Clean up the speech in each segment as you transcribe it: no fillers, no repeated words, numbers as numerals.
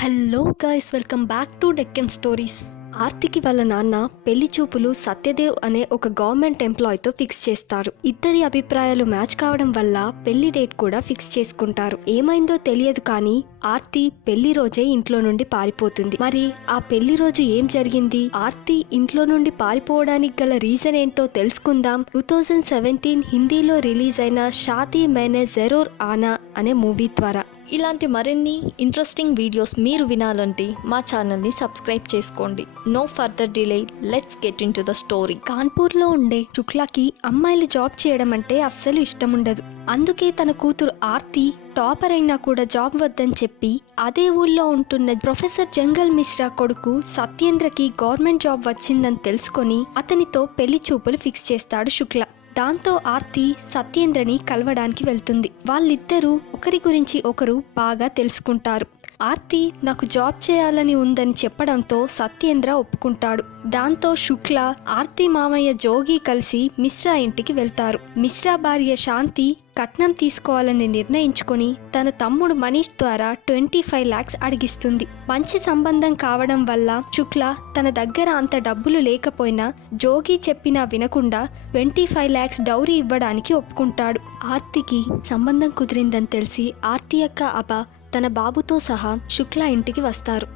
Hello guys, welcome back to Deccan stories. ఆర్తికి వాళ్ళ నాన్న పెళ్లి చూపులు సత్యదేవ్ అనే ఒక గవర్నమెంట్ ఎంప్లాయీతో ఫిక్స్ చేస్తారు. ఇద్దరి అభిప్రాయాలు మ్యాచ్ కావడం వల్ల పెళ్లి డేట్ కూడా ఫిక్స్ చేసుకుంటారు. ఏమైందో తెలియదు కానీ ఆర్తి పెళ్లి రోజే ఇంట్లో నుండి పారిపోతుంది. మరి ఆ పెళ్లి రోజు ఏం జరిగింది, ఆర్తి ఇంట్లో నుండి పారిపోవడానికి గల రీజన్ ఏంటో తెలుసుకుందాం. 2017 హిందీలో రిలీజ్ అయిన షాదీ मैंने जरूर आना అనే మూవీ ద్వారా. ఇలాంటి మరిన్ని ఇంట్రెస్టింగ్ వీడియోస్ మీరు వినాలంటే మా ఛానల్ని సబ్స్క్రైబ్ చేసుకోండి. No further delay, let's get into the story. కాన్పూర్లో ఉండే శుక్లాకి అమ్మాయిలు జాబ్ చేయడం అంటే అస్సలు ఇష్టం ఉండదు. అందుకే తన కూతురు ఆర్తి టాపర్ అయినా కూడా జాబ్ వద్దని చెప్పి అదే ఊళ్ళో ఉంటున్న ప్రొఫెసర్ జంగల్ మిశ్రా కొడుకు సత్యేంద్రకి గవర్నమెంట్ జాబ్ వచ్చిందని తెలుసుకొని అతనితో పెళ్లి చూపులు ఫిక్స్ చేస్తాడు శుక్ల. దాంతో ఆర్తి సత్యేంద్రని కలవడానికి వెళ్తుంది. వాళ్ళిద్దరూ ఒకరి గురించి ఒకరు బాగా తెలుసుకుంటారు. ఆర్తి నాకు జాబ్ చేయాలని ఉందని చెప్పడంతో సత్యేంద్ర ఒప్పుకుంటాడు. దాంతో శుక్ల, ఆర్తి మామయ్య జోగి కలిసి మిశ్రా ఇంటికి వెళ్తారు. మిశ్రా భార్య శాంతి కట్నం తీసుకోవాలని నిర్ణయించుకొని తన తమ్ముడు మనీష్ ద్వారా 25 lakhs అడిగిస్తుంది. మంచి సంబంధం కావడం వల్ల శుక్ల తన దగ్గర అంత డబ్బులు లేకపోయినా జోగి చెప్పినా వినకుండా 25 lakhs డౌరీ ఇవ్వడానికి ఒప్పుకుంటాడు. ఆర్తికి సంబంధం కుదిరిందని తెలిసి ఆర్తి యొక్క అబ్బ తన బాబుతో సహా శుక్ల ఇంటికి వస్తారు.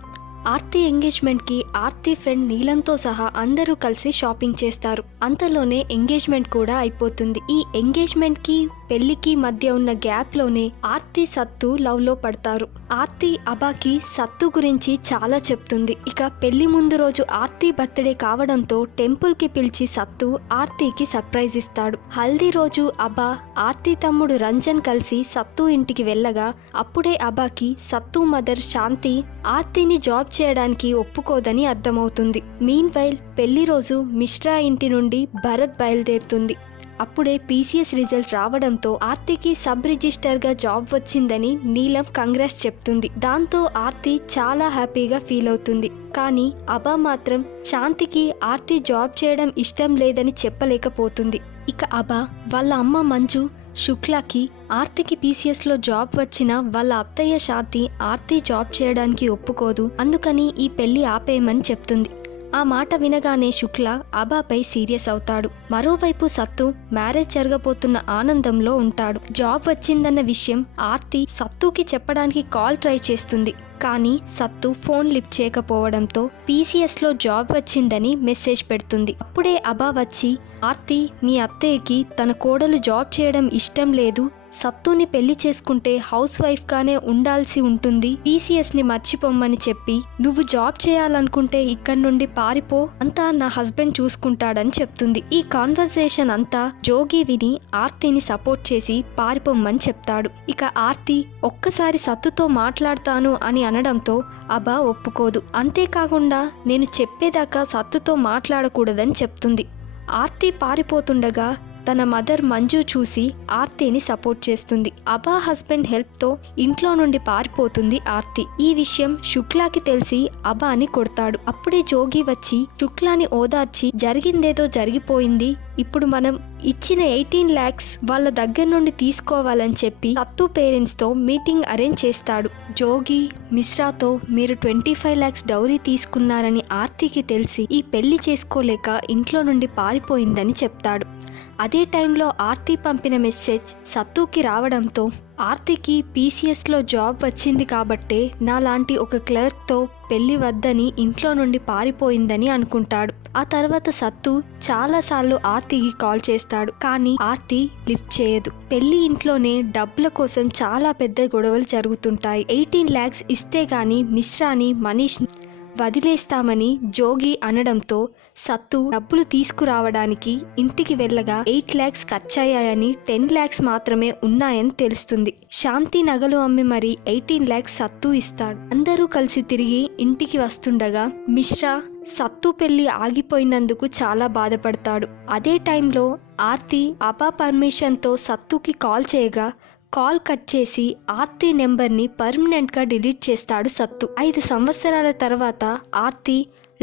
ఆర్తి ఎంగేజ్మెంట్కి ఆర్తి ఫ్రెండ్ నీలంతో సహా అందరూ కలిసి షాపింగ్ చేస్తారు. అంతలోనే ఎంగేజ్మెంట్ కూడా అయిపోతుంది. ఈ ఎంగేజ్మెంట్కి పెళ్లికి మధ్య ఉన్న గ్యాప్లోనే ఆర్తి సత్తు లవ్లో పడతారు. ఆర్తి అబాకి సత్తు గురించి చాలా చెప్తుంది. ఇక పెళ్లి ముందు రోజు ఆర్తి బర్త్డే కావడంతో టెంపుల్కి పిలిచి సత్తు ఆర్తికి సర్ప్రైజ్ ఇస్తాడు. హల్దీ రోజు అబా ఆర్తి తమ్ముడు రంజన్ కలిసి సత్తు ఇంటికి వెళ్ళగా అప్పుడే అబాకి సత్తు మదర్ శాంతి ఆర్తిని జాబ్ చేయడానికి ఒప్పుకోదని అర్థమవుతుంది. మీన్వైల్ పెళ్లి రోజు మిశ్రా ఇంటి నుండి భరత్ బయలుదేరుతుంది. అప్పుడే PCS రిజల్ట్ రావడంతో ఆర్తికి సబ్ రిజిస్టర్గా జాబ్ వచ్చిందని నీలం కంగ్రాట్స్ చెప్తుంది. దాంతో ఆర్తి చాలా హ్యాపీగా ఫీల్ అవుతుంది. కానీ అబా మాత్రం శాంతికి ఆర్తి జాబ్ చేయడం ఇష్టం లేదని చెప్పలేకపోతుంది. ఇక అబా వాళ్ళ అమ్మ మంజు శుక్లాకి ఆర్తికి PCSలో జాబ్ వచ్చిన వాళ్ళ అత్తయ్య శాంతి ఆర్తి జాబ్ చేయడానికి ఒప్పుకోదు, అందుకని ఈ పెళ్లి ఆపేయమని చెప్తుంది. ఆ మాట వినగానే శుక్ల అబాపై సీరియస్ అవుతాడు. మరోవైపు సత్తు మ్యారేజ్ జరగబోతున్న ఆనందంలో ఉంటాడు. జాబ్ వచ్చిందన్న విషయం ఆర్తి సత్తుకి చెప్పడానికి కాల్ ట్రై చేస్తుంది. కానీ సత్తు ఫోన్ లిఫ్ట్ చేయకపోవడంతో PCSలో జాబ్ వచ్చిందని మెసేజ్ పెడుతుంది. అప్పుడే అబా వచ్చి ఆర్తి మీ అత్తయ్యకి తన కోడలు జాబ్ చేయడం ఇష్టం లేదు, సత్తుని పెళ్లి చేసుకుంటే హౌస్ వైఫ్గానే ఉండాల్సి ఉంటుంది, PCSని మర్చిపోమ్మని చెప్పి నువ్వు జాబ్ చేయాలనుకుంటే ఇక్కడి నుండి పారిపో, అంతా నా హస్బెండ్ చూసుకుంటాడని చెప్తుంది. ఈ కాన్వర్సేషన్ అంతా జోగి విని ఆర్తిని సపోర్ట్ చేసి పారిపోమ్మని చెప్తాడు. ఇక ఆర్తి ఒక్కసారి సత్తుతో మాట్లాడతాను అని అనడంతో అబా ఒప్పుకోదు. అంతేకాకుండా నేను చెప్పేదాకా సత్తుతో మాట్లాడకూడదని చెప్తుంది. ఆర్తి పారిపోతుండగా తన మదర్ మంజు చూసి ఆర్తిని సపోర్ట్ చేస్తుంది. అబా హస్బెండ్ హెల్ప్తో ఇంట్లో నుండి పారిపోతుంది ఆర్తి. ఈ విషయం శుక్లాకి తెలిసి అబాని కొడతాడు. అప్పుడే జోగి వచ్చి శుక్లాని ఓదార్చి జరిగిందేదో జరిగిపోయింది, ఇప్పుడు మనం ఇచ్చిన 18 lakhs వాళ్ళ దగ్గర నుండి తీసుకోవాలని చెప్పి సత్తు పేరెంట్స్తో మీటింగ్ అరేంజ్ చేస్తాడు. జోగి మిశ్రాతో మీరు 25 lakhs డౌరీ తీసుకున్నారని ఆర్తికి తెలిసి ఈ పెళ్లి చేసుకోలేక ఇంట్లో నుండి పారిపోయిందని చెప్తాడు. అదే టైంలో ఆర్తి పంపిన మెసేజ్ సత్తుకి రావడంతో ఆర్తికి PCSలో జాబ్ వచ్చింది కాబట్టే నాలాంటి ఒక క్లర్క్తో పెళ్లి వద్దని ఇంట్లో నుండి పారిపోయిందని అనుకుంటాడు. ఆ తర్వాత సత్తు చాలాసార్లు ఆర్తికి కాల్ చేస్తాడు, కానీ ఆర్తి లిఫ్ట్ చేయదు. పెళ్లి ఇంట్లోనే డబ్బుల కోసం చాలా పెద్ద గొడవలు జరుగుతుంటాయి. 18 lakhs ఇస్తే గాని మిశ్రాని మనీష్ వదిలేస్తామని జోగి అనడంతో సత్తు డబ్బులు తీసుకురావడానికి ఇంటికి వెళ్ళగా 8 lakhs ఖర్చయ్యాయని 10 lakhs మాత్రమే ఉన్నాయని తెలుస్తుంది. శాంతి నగలు అమ్మి మరి 18 lakhs సత్తు ఇస్తాడు. అందరూ కలిసి తిరిగి ఇంటికి వస్తుండగా మిశ్రా సత్తు పెళ్లి ఆగిపోయినందుకు చాలా బాధపడతాడు. అదే టైంలో ఆర్తి అబా పర్మిషన్తో సత్తుకి కాల్ చేయగా కాల్ కట్ చేసి ఆర్తి నెంబర్ని పర్మనెంట్గా డిలీట్ చేస్తాడు సత్తు. 5 సంవత్సరాల తర్వాత ఆర్తి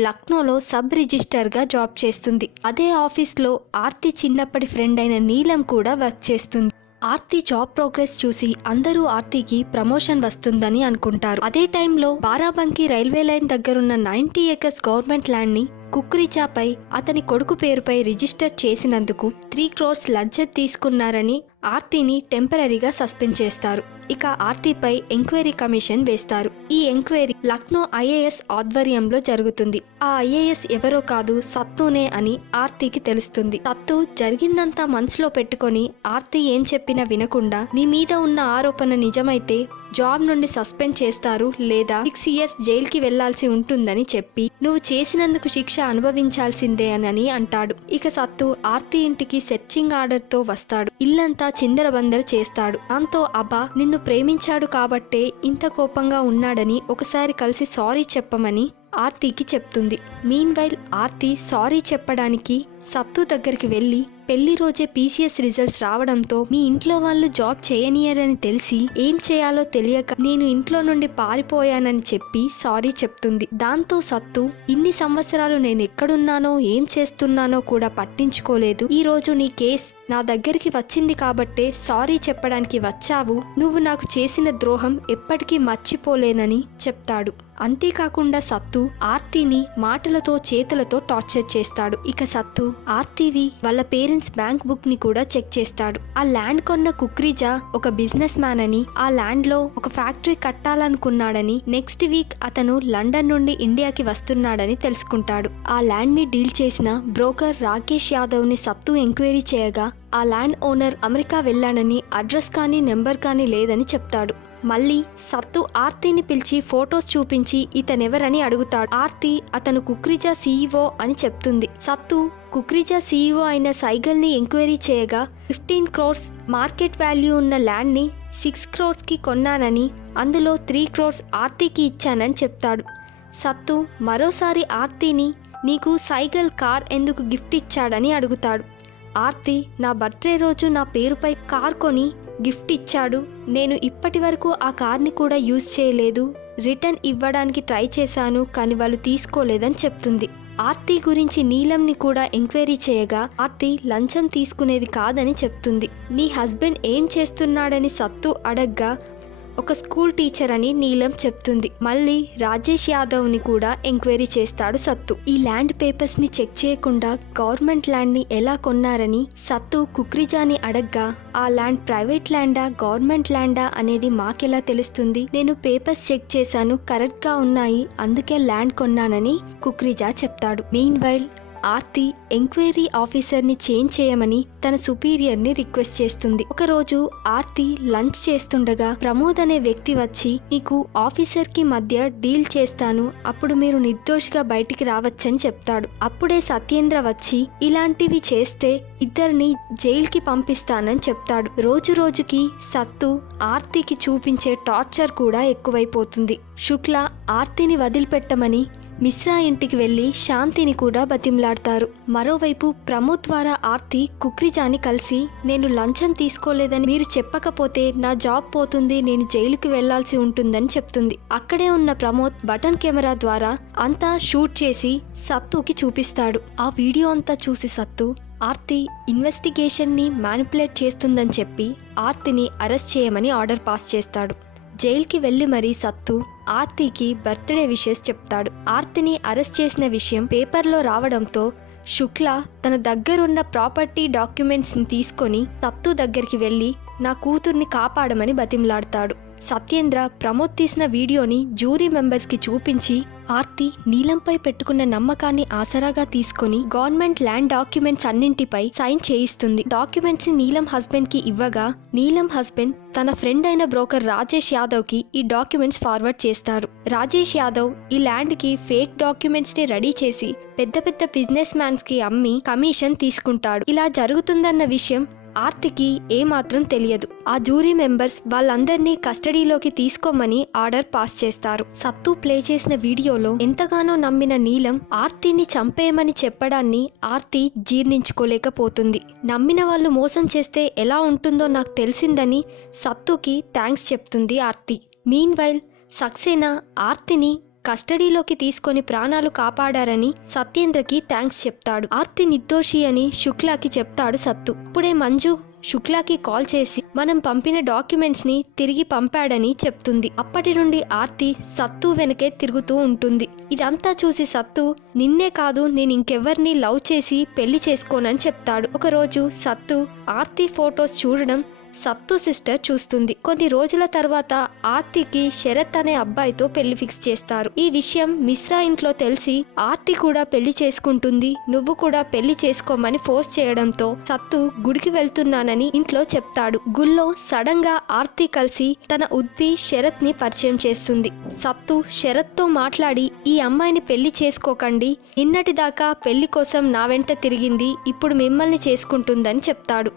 లక్నోలో సబ్ రిజిస్టర్గా జాబ్ చేస్తుంది. అదే ఆఫీస్లో ఆర్తి చిన్నప్పటి ఫ్రెండ్ అయిన నీలం కూడా వర్క్ చేస్తుంది. ఆర్తి జాబ్ ప్రోగ్రెస్ చూసి అందరూ ఆర్తికి ప్రమోషన్ వస్తుందని అనుకుంటారు. అదే టైంలో బారాబంకి రైల్వే లైన్ దగ్గరున్న 90 acres గవర్నమెంట్ ల్యాండ్ ని కుక్రిజాపై అతని కొడుకు పేరుపై రిజిస్టర్ చేసినందుకు 3 crores లంచం తీసుకున్నారని ఆర్తిని టెంపరీగా సస్పెండ్ చేస్తారు. ఇక ఆర్తిపై ఎంక్వైరీ కమిషన్ వేస్తారు. ఈ ఎంక్వైరీ లక్నో ఐఏఎస్ ఆధ్వర్యంలో జరుగుతుంది. ఆ ఐఏఎస్ ఎవరో కాదు, సత్తునే అని ఆర్తికి తెలుస్తుంది. సత్తు జరిగిందంతా మనసులో పెట్టుకొని ఆర్తి ఏం చెప్పినా వినకుండా నీ మీద ఉన్న ఆరోపణ నిజమైతే జాబ్ నుండి సస్పెండ్ చేస్తారు లేదా 6 years జైలుకి వెళ్లాల్సి ఉంటుందని చెప్పి నువ్వు చేసినందుకు శిక్ష అనుభవించాల్సిందే అని అంటాడు. ఇక సత్తు ఆర్తి ఇంటికి సెర్చింగ్ ఆర్డర్ తో వస్తాడు. ఇల్లంతా చిందరబందర చేస్తాడు. దాంతో అబ్బా నిన్ను ప్రేమించాడు కాబట్టే ఇంత కోపంగా ఉన్నాడని ఒకసారి కలిసి సారీ చెప్పమని ఆర్తికి చెప్తుంది. మీన్వైల్ ఆర్తి సారీ చెప్పడానికి సత్తు దగ్గరికి వెళ్ళి పెళ్లి రోజే PCS రిజల్ట్స్ రావడంతో మీ ఇంట్లో వాళ్ళు జాబ్ చేయనియరని తెలిసి ఏం చేయాలో తెలియక నేను ఇంట్లో నుండి పారిపోయానని చెప్పి సారీ చెప్తుంది. దాంతో సత్తు ఇన్ని సంవత్సరాలు నేను ఎక్కడున్నానో ఏం చేస్తున్నానో కూడా పట్టించుకోలేదు. ఈ రోజు నీ కేస్ నా దగ్గరికి వచ్చింది కాబట్టే సారీ చెప్పడానికి వచ్చావు. నువ్వు నాకు చేసిన ద్రోహం ఎప్పటికీ మర్చిపోలేనని చెప్తాడు. అంతేకాకుండా సత్తు ఆర్తిని మాటలతో చేతులతో టార్చర్ చేస్తాడు. ఇక సత్తు ఆర్తివి వాళ్ళ పేరెంట్స్ బ్యాంక్ బుక్ ని కూడా చెక్ చేస్తాడు. ఆ ల్యాండ్ కొన్న కుక్రిజా ఒక బిజినెస్ మ్యాన్ అని, ఆ ల్యాండ్ లో ఒక ఫ్యాక్టరీ కట్టాలనుకున్నాడని, నెక్స్ట్ వీక్ అతను లండన్ నుండి ఇండియాకి వస్తున్నాడని తెలుసుకుంటాడు. ఆ ల్యాండ్ ని డీల్ చేసిన బ్రోకర్ రాకేష్ యాదవ్ ని సత్తు ఎంక్వైరీ చేయగా ఆ ల్యాండ్ ఓనర్ అమెరికా వెళ్ళాడని, అడ్రస్ కానీ నెంబర్ కానీ లేదని చెప్తాడు. మళ్ళీ సత్తు ఆర్తిని పిలిచి ఫొటోస్ చూపించి ఇతనెవరని అడుగుతాడు. ఆర్తి అతను కుక్రిజా CEO అని చెప్తుంది. సత్తు కుక్రిజా CEO అయిన సైగల్ని ఎంక్వైరీ చేయగా 15 crores మార్కెట్ వాల్యూ ఉన్న ల్యాండ్ని 6 crores కొన్నానని, అందులో 3 crores ఆర్తికి ఇచ్చానని చెప్తాడు. సత్తు మరోసారి ఆర్తిని నీకు సైగల్ కార్ ఎందుకు గిఫ్ట్ ఇచ్చాడని అడుగుతాడు. ఆర్తి నా బర్త్డే రోజు నా పేరుపై కార్ కొని గిఫ్ట్ ఇచ్చాడు. నేను ఇప్పటి వరకు ఆ కార్ని కూడా యూజ్ చేయలేదు. రిటర్న్ ఇవ్వడానికి ట్రై చేశాను కానీ వాళ్ళు తీసుకోలేదని చెప్తుంది. ఆర్తి గురించి నీలంని కూడా ఎంక్వైరీ చేయగా ఆర్తి లంచం తీసుకునేది కాదని చెప్తుంది. నీ హస్బెండ్ ఏం చేస్తున్నాడని సత్తు అడగ్గా ఒక స్కూల్ టీచర్ అని నీలం చెప్తుంది. మళ్ళీ రాజేష్ యాదవ్ ని కూడా ఎంక్వైరీ చేస్తాడు సత్తు. ఈ ల్యాండ్ పేపర్స్ ని చెక్ చేయకుండా గవర్నమెంట్ ల్యాండ్ ని ఎలా కొన్నారని సత్తు కుక్రిజాని అడగ్గా ఆ ల్యాండ్ ప్రైవేట్ ల్యాండా గవర్నమెంట్ ల్యాండా అనేది మాకెలా తెలుస్తుంది? నేను పేపర్స్ చెక్ చేశాను, కరెక్ట్ గా ఉన్నాయి, అందుకే ల్యాండ్ కొన్నానని కుక్రిజా చెప్తాడు. మీన్వైల్ ఆర్తి ఎంక్వైరీ ఆఫీసర్ని చేంజ్ చేయమని తన సుపీరియర్ని రిక్వెస్ట్ చేస్తుంది. ఒకరోజు ఆర్తి లంచ్ చేస్తుండగా ప్రమోద్ అనే వ్యక్తి వచ్చి నీకు ఆఫీసర్కి మధ్య డీల్ చేస్తాను, అప్పుడు మీరు నిర్దోషిగా బయటికి రావచ్చని చెప్తాడు. అప్పుడే సత్యేంద్ర వచ్చి ఇలాంటివి చేస్తే ఇద్దరిని జైలుకి పంపిస్తానని చెప్తాడు. రోజు రోజుకి సత్తు ఆర్తికి చూపించే టార్చర్ కూడా ఎక్కువైపోతుంది. శుక్ల ఆర్తిని వదిలిపెట్టమని మిశ్రా ఇంటికి వెళ్లి శాంతిని కూడా బతిమలాడతారు. మరోవైపు ప్రమోద్ ద్వారా ఆర్తి కుక్రిజాని కలిసి నేను లంచం తీసుకోలేదని మీరు చెప్పకపోతే నా జాబ్ పోతుంది, నేను జైలుకి వెళ్లాల్సి ఉంటుందని చెప్తుంది. అక్కడే ఉన్న ప్రమోద్ బటన్ కెమెరా ద్వారా అంతా షూట్ చేసి సత్తుకి చూపిస్తాడు. ఆ వీడియో అంతా చూసి సత్తు ఆర్తి ఇన్వెస్టిగేషన్ ని మ్యానిపులేట్ చేస్తుందని చెప్పి ఆర్తిని అరెస్ట్ చేయమని ఆర్డర్ పాస్ చేస్తాడు. జైలుకి వెళ్లి మరీ సత్తు ఆర్తికి బర్త్డే విషెస్ చెప్తాడు. ఆర్తిని అరెస్ట్ చేసిన విషయం పేపర్లో రావడంతో శుక్ల తన దగ్గరున్న ప్రాపర్టీ డాక్యుమెంట్స్ని తీసుకొని సత్తు దగ్గరికి వెళ్ళి నా కూతుర్ని కాపాడమని బతిమలాడతాడు. సత్యేంద్ర ప్రమోద్ తీసిన వీడియోని జ్యూరీ మెంబర్స్కి చూపించి ఆర్తి నీలంపై పెట్టుకున్న నమ్మకాన్ని ఆసరాగా తీసుకొని గవర్నమెంట్ ల్యాండ్ డాక్యుమెంట్స్ అన్నింటిపై సైన్ చేయిస్తుంది. డాక్యుమెంట్స్ ని నీలం హస్బెండ్ కి ఇవ్వగా నీలం హస్బెండ్ తన ఫ్రెండ్ అయిన బ్రోకర్ రాజేష్ యాదవ్ కి ఈ డాక్యుమెంట్స్ ఫార్వర్డ్ చేస్తారు. రాజేష్ యాదవ్ ఈ ల్యాండ్ కి ఫేక్ డాక్యుమెంట్స్ ని రెడీ చేసి పెద్ద పెద్ద బిజినెస్ మ్యాన్స్ కి అమ్మి కమిషన్ తీసుకుంటాడు. ఇలా జరుగుతుందన్న విషయం ఆర్తికి ఏమాత్రం తెలియదు. ఆ జ్యూరీ మెంబర్స్ వాళ్ళందరినీ కస్టడీలోకి తీసుకోమని ఆర్డర్ పాస్ చేస్తారు. సత్తు ప్లే చేసిన వీడియోలో ఎంతగానో నమ్మిన నీలం ఆర్తిని చంపేయమని చెప్పడాన్ని ఆర్తి జీర్ణించుకోలేకపోతుంది. నమ్మిన వాళ్ళు మోసం చేస్తే ఎలా ఉంటుందో నాకు తెలిసిందని సత్తుకి థ్యాంక్స్ చెప్తుంది ఆర్తి. మీన్వైల్ సక్సేనా ఆర్తిని కస్టడీలోకి తీసుకొని ప్రాణాలు కాపాడారని సత్యేంద్రకి థ్యాంక్స్ చెప్తాడు. ఆర్తి నిర్దోషి అని శుక్లాకి చెప్తాడు సత్తు. ఇప్పుడే మంజు శుక్లాకి కాల్ చేసి మనం పంపిన డాక్యుమెంట్స్ ని తిరిగి పంపాడని చెప్తుంది. అప్పటి నుండి ఆర్తి సత్తు వెనకే తిరుగుతూ ఉంటుంది. ఇదంతా చూసి సత్తు నిన్నే కాదు నేను ఇంకెవ్వరిని లవ్ చేసి పెళ్లి చేసుకోనని చెప్తాడు. ఒకరోజు సత్తు ఆర్తి ఫొటోస్ చూడడం సత్తు సిస్టర్ చూస్తుంది. కొన్ని రోజుల తర్వాత ఆర్తికి శరత్ అనే అబ్బాయితో పెళ్లి ఫిక్స్ చేస్తారు. ఈ విషయం మిశ్రా ఇంట్లో తెలిసి ఆర్తి కూడా పెళ్లి చేసుకుంటుంది, నువ్వు కూడా పెళ్లి చేసుకోమని ఫోర్స్ చేయడంతో సత్తు గుడికి వెళ్తున్నానని ఇంట్లో చెప్తాడు. గుళ్ళో సడన్ గా ఆర్తి కలిసి తన ఉద్వి శరత్ ని పరిచయం చేస్తుంది. సత్తు శరత్ తో మాట్లాడి ఈ అమ్మాయిని పెళ్లి చేసుకోకండి, నిన్నటిదాకా పెళ్లి కోసం నా వెంట తిరిగింది, ఇప్పుడు మిమ్మల్ని చేసుకుంటుందని చెప్తాడు.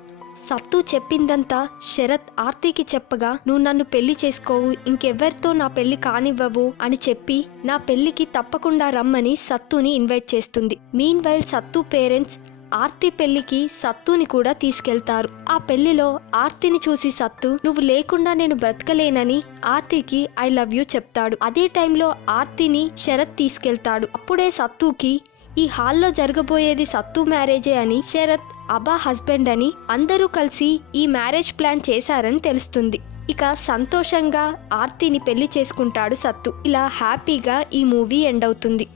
సత్తు చెప్పిందంతా శరత్ ఆర్తికి చెప్పగా నువ్వు నన్ను పెళ్లి చేసుకోవు, ఇంకెవ్వరితో నా పెళ్లి కానివ్వవు అని చెప్పి నా పెళ్లికి తప్పకుండా రమ్మని సత్తుని ఇన్వైట్ చేస్తుంది. మీన్ వైల్ సత్తు పేరెంట్స్ ఆర్తి పెళ్లికి సత్తుని కూడా తీసుకెళ్తారు. ఆ పెళ్లిలో ఆర్తిని చూసి సత్తు నువ్వు లేకుండా నేను బ్రతకలేనని ఆర్తికి ఐ లవ్ యూ చెప్తాడు. అదే టైంలో ఆర్తిని శరత్ తీసుకెళ్తాడు. అప్పుడే సత్తుకి ఈ హాల్లో జరగబోయేది సత్తు మ్యారేజే అని, శరత్ అబా హస్బెండ్ అని అందరూ కలిసి ఈ మ్యారేజ్ ప్లాన్ చేశారని తెలుస్తుంది. ఇక సంతోషంగా ఆర్తిని పెళ్లి చేసుకుంటాడు సత్తు. ఇలా హ్యాపీగా ఈ మూవీ ఎండ్ అవుతుంది.